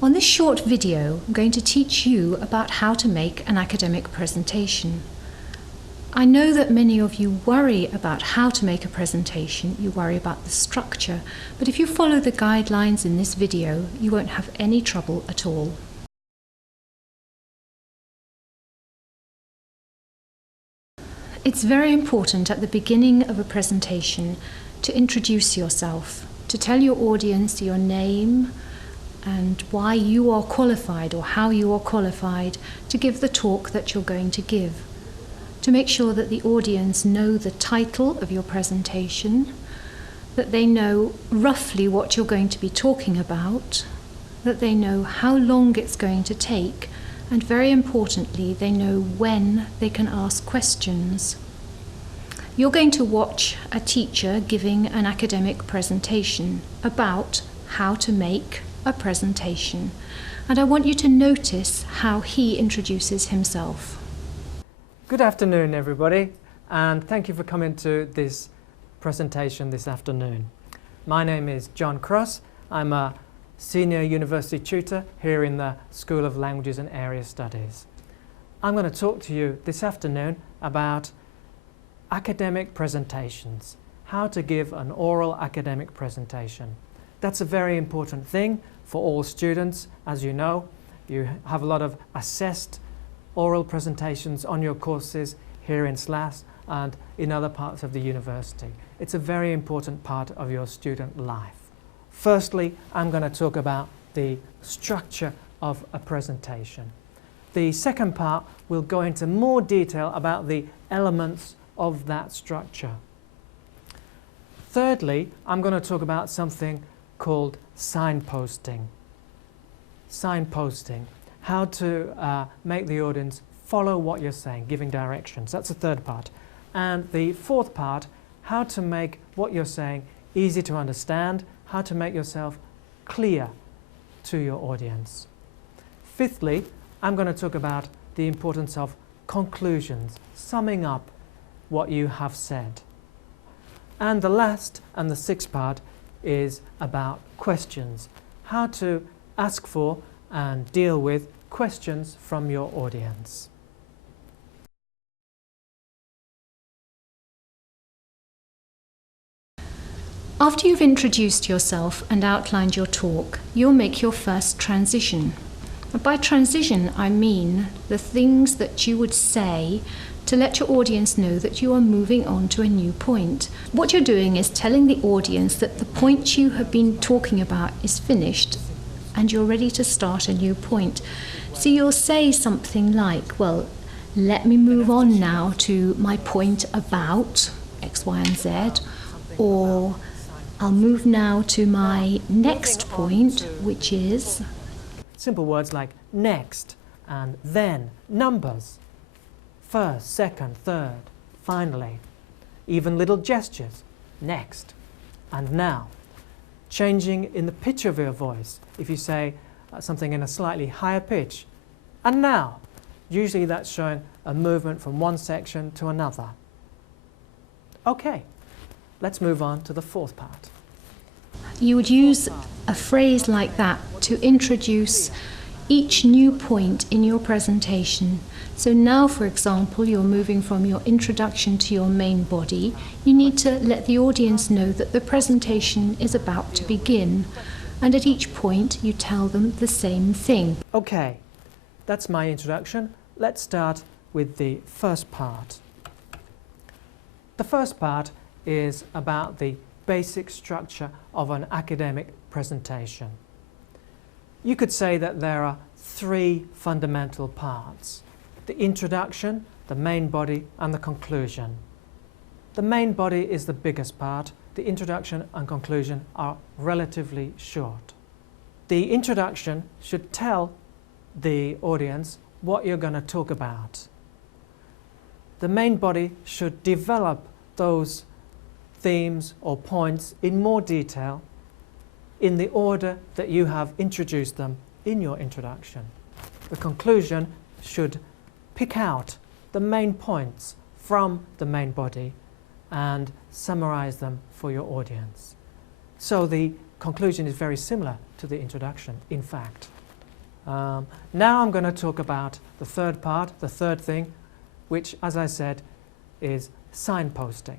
On this short video, I'm going to teach you about how to make an academic presentation. I know that many of you worry about how to make a presentation, you worry about the structure, but if you follow the guidelines in this video, you won't have any trouble at all. It's very important at the beginning of a presentation to introduce yourself, to tell your audience your name and why you are qualified or how you are qualified to give the talk that you're going to give. To make sure that the audience know the title of your presentation, that they know roughly what you're going to be talking about, that they know how long it's going to take, and very importantly, they know when they can ask questions. You're going to watch a teacher giving an academic presentation about how to make a presentation, and I want you to notice how he introduces himself. Good afternoon, everybody, and thank you for coming to this presentation this afternoon. My name is John Cross. I'm a senior university tutor here in the School of Languages and Area Studies. I'm going to talk to you this afternoon about academic presentations, how to give an oral academic presentation. That's a very important thing for all students. As you know, you have a lot of assessed oral presentations on your courses here in SLAS and in other parts of the university. It's a very important part of your student life. Firstly, I'm going to talk about the structure of a presentation. The second part will go into more detail about the elements of that structure. Thirdly, I'm going to talk about something called signposting. Signposting, how to make the audience follow what you're saying, giving directions. That's the third part. And the fourth part, how to make what you're saying easy to understand, how to make yourself clear to your audience. Fifthly, I'm going to talk about the importance of conclusions, summing up what you have said. And the last and the sixth part is about questions, how to ask for and deal with questions from your audience. After you've introduced yourself and outlined your talk, you'll make your first transition. By transition, I mean the things that you would say to let your audience know that you are moving on to a new point. What you're doing is telling the audience that the point you have been talking about is finished and you're ready to start a new point. So you'll say something like, well, let me move on now to my point about X, Y, and Z, or I'll move now to my next point, which is... Simple words like next and then, numbers, first, second, third, finally. Even little gestures, next and now. Changing in the pitch of your voice. If you say something in a slightly higher pitch, and now. Usually that's showing a movement from one section to another. Okay. Let's move on to the fourth part. You would use a phrase like that to introduce each new point in your presentation. So now, for example, you're moving from your introduction to your main body. You need to let the audience know that the presentation is about to begin. And at each point, you tell them the same thing. Okay, that's my introduction. Let's start with the first part. The first part is about the basic structure of an academic presentation. You could say that there are three fundamental parts: the introduction, the main body, and the conclusion. The main body is the biggest part. The introduction and conclusion are relatively short. The introduction should tell the audience what you're going to talk about. The main body should develop those themes or points in more detail in the order that you have introduced them in your introduction. The conclusion should pick out the main points from the main body and summarize them for your audience. So the conclusion is very similar to the introduction, in fact. Now I'm going to talk about the third part, the third thing, which, as I said, is signposting.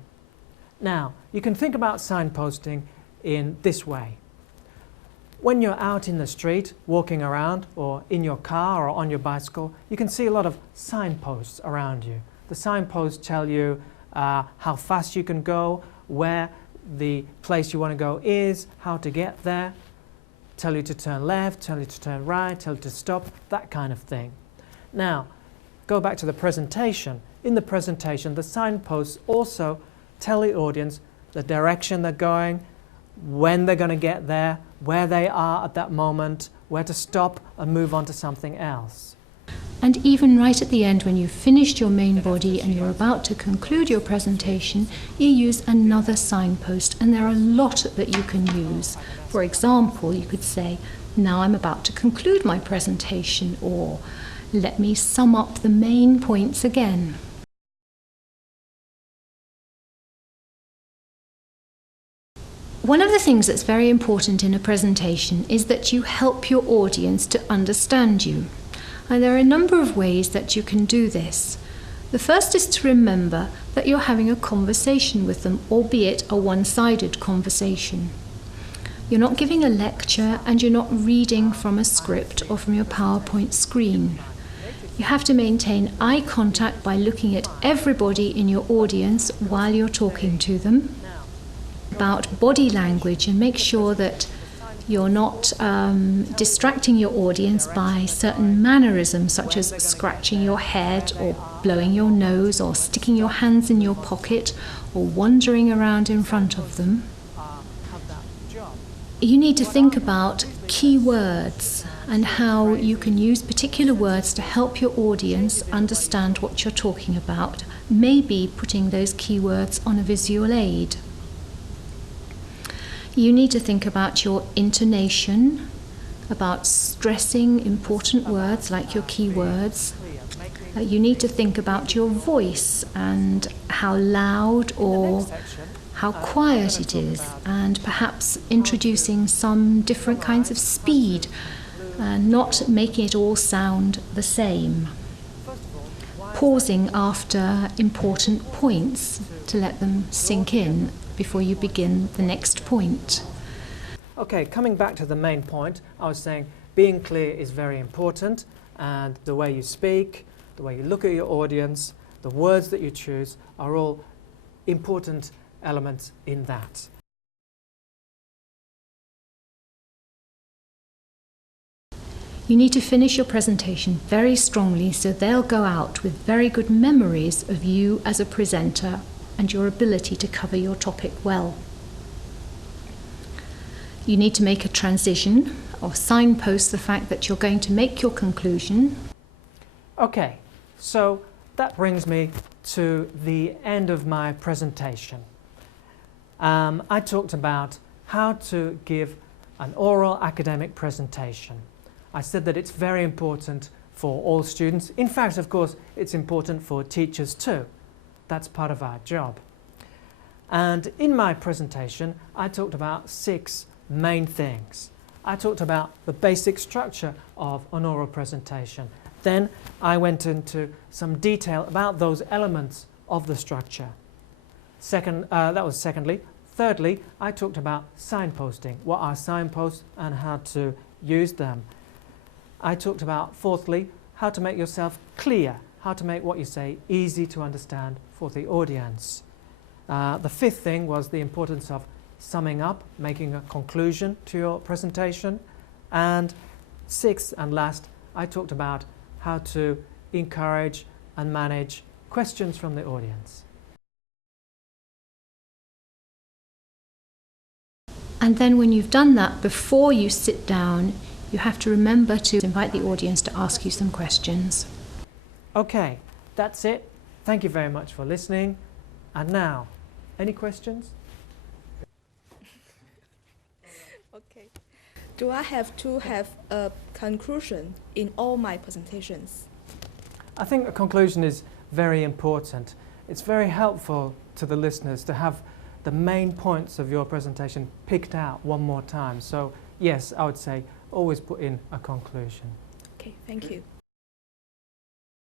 Now, you can think about signposting in this way. When you're out in the street, walking around, or in your car or on your bicycle, you can see a lot of signposts around you. The signposts tell you how fast you can go, where the place you want to go is, how to get there, tell you to turn left, tell you to turn right, tell you to stop, that kind of thing. Now, go back to the presentation. In the presentation, the signposts also tell the audience the direction they're going, when they're going to get there, where they are at that moment, where to stop and move on to something else. And even right at the end, when you've finished your main body and you're about to conclude your presentation, you use another signpost, and there are a lot that you can use. For example, you could say, "Now I'm about to conclude my presentation," or "Let me sum up the main points again." One of the things that's very important in a presentation is that you help your audience to understand you. And there are a number of ways that you can do this. The first is to remember that you're having a conversation with them, albeit a one-sided conversation. You're not giving a lecture and you're not reading from a script or from your PowerPoint screen. You have to maintain eye contact by looking at everybody in your audience while you're talking to them. About body language, and make sure that you're not distracting your audience by certain mannerisms such as scratching your head or blowing your nose or sticking your hands in your pocket or wandering around in front of them. You need to think about key words and how you can use particular words to help your audience understand what you're talking about, maybe putting those key words on a visual aid. You need to think about your intonation, about stressing important words like your key words. You need to think about your voice and how loud or how quiet it is, and perhaps introducing some different kinds of speed and not making it all sound the same. Pausing after important points to let them sink in before you begin the next point. Okay, coming back to the main point, I was saying being clear is very important, and the way you speak, the way you look at your audience, the words that you choose are all important elements in that. You need to finish your presentation very strongly so they'll go out with very good memories of you as a presenter and your ability to cover your topic well. You need to make a transition or signpost the fact that you're going to make your conclusion. Okay, so that brings me to the end of my presentation. I talked about how to give an oral academic presentation. I said that it's very important for all students. In fact, of course, it's important for teachers too. That's part of our job. And in my presentation, I talked about 6 main things. I talked about the basic structure of an oral presentation. Then I went into some detail about those elements of the structure. That was secondly. Thirdly, I talked about signposting. What are signposts and how to use them? I talked about, fourthly, how to make yourself clear, how to make what you say easy to understand for the audience. The 5th thing was the importance of summing up, making a conclusion to your presentation. And 6th and last, I talked about how to encourage and manage questions from the audience. And then when you've done that, before you sit down, you have to remember to invite the audience to ask you some questions. Okay, that's it. Thank you very much for listening. And now, any questions? Okay. Do I have to have a conclusion in all my presentations? I think a conclusion is very important. It's very helpful to the listeners to have the main points of your presentation picked out one more time. So yes, I would say always put in a conclusion. Okay, thank you.